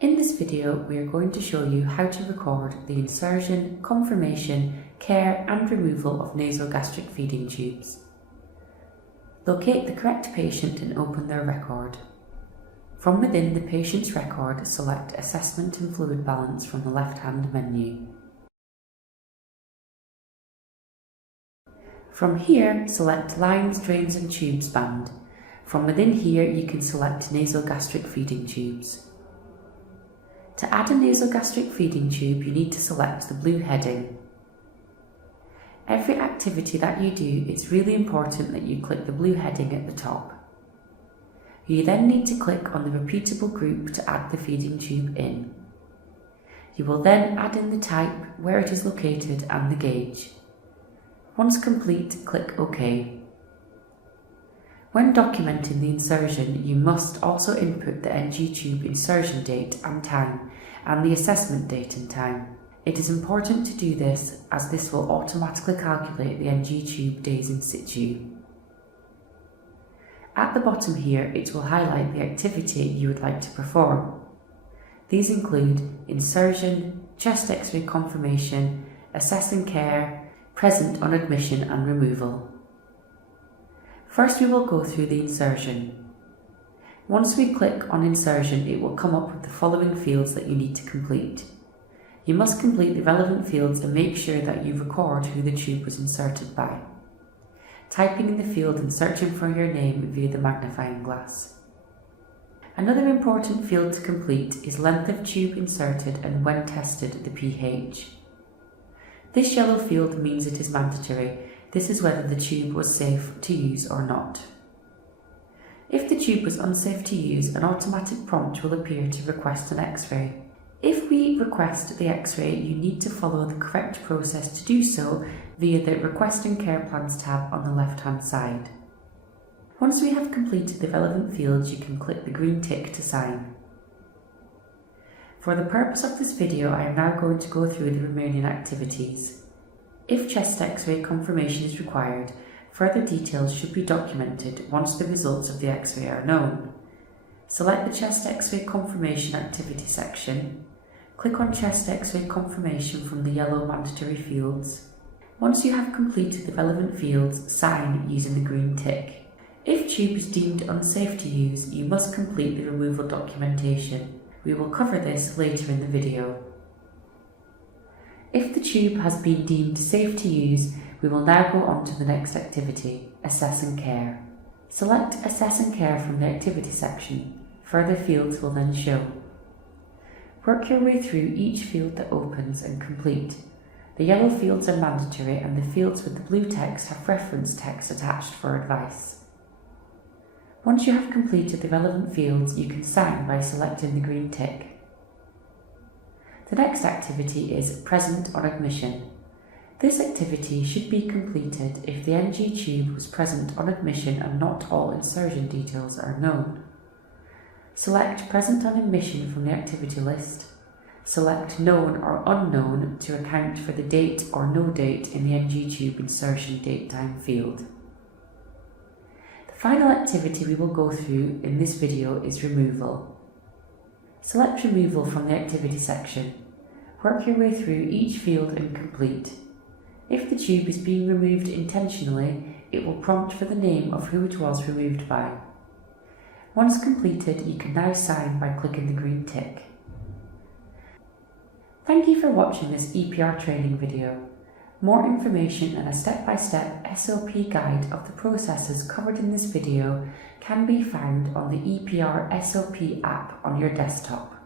In this video, we are going to show you how to record the insertion, confirmation, care and removal of nasogastric feeding tubes. Locate the correct patient and open their record. From within the patient's record, select Assessment and Fluid Balance from the left-hand menu. From here, select Lines, Drains and Tubes band. From within here, you can select nasogastric feeding tubes. To add a nasogastric feeding tube, you need to select the blue heading. Every activity that you do, it's really important that you click the blue heading at the top. You then need to click on the repeatable group to add the feeding tube in. You will then add in the type, where it is located and the gauge. Once complete, click OK. When documenting the insertion, you must also input the NG tube insertion date and time, and the assessment date and time. It is important to do this, as this will automatically calculate the NG tube days in situ. At the bottom here, it will highlight the activity you would like to perform. These include insertion, chest X-ray confirmation, assess and care, present on admission and removal. First, we will go through the insertion. Once we click on insertion, it will come up with the following fields that you need to complete. You must complete the relevant fields and make sure that you record who the tube was inserted by, typing in the field and searching for your name via the magnifying glass. Another important field to complete is length of tube inserted and when tested the pH. This yellow field means it is mandatory. This is whether the tube was safe to use or not. If the tube was unsafe to use, an automatic prompt will appear to request an X-ray. If we request the X-ray, you need to follow the correct process to do so via the Request and Care Plans tab on the left-hand side. Once we have completed the relevant fields, you can click the green tick to sign. For the purpose of this video, I am now going to go through the remaining activities. If chest X-ray confirmation is required, further details should be documented once the results of the X-ray are known. Select the chest X-ray confirmation activity section. Click on chest X-ray confirmation from the yellow mandatory fields. Once you have completed the relevant fields, sign using the green tick. If tube is deemed unsafe to use, you must complete the removal documentation. We will cover this later in the video. If the tube has been deemed safe to use, we will now go on to the next activity, Assess and Care. Select Assess and Care from the activity section. Further fields will then show. Work your way through each field that opens and complete. The yellow fields are mandatory and the fields with the blue text have reference text attached for advice. Once you have completed the relevant fields, you can sign by selecting the green tick. The next activity is Present on Admission. This activity should be completed if the NG tube was present on admission and not all insertion details are known. Select Present on Admission from the activity list. Select Known or Unknown to account for the date or no date in the NG tube insertion date time field. The final activity we will go through in this video is removal. Select Removal from the activity section. Work your way through each field and complete. If the tube is being removed intentionally, it will prompt for the name of who it was removed by. Once completed, you can now sign by clicking the green tick. Thank you for watching this EPR training video. More information and a step-by-step SOP guide of the processes covered in this video can be found on the EPR SOP app on your desktop.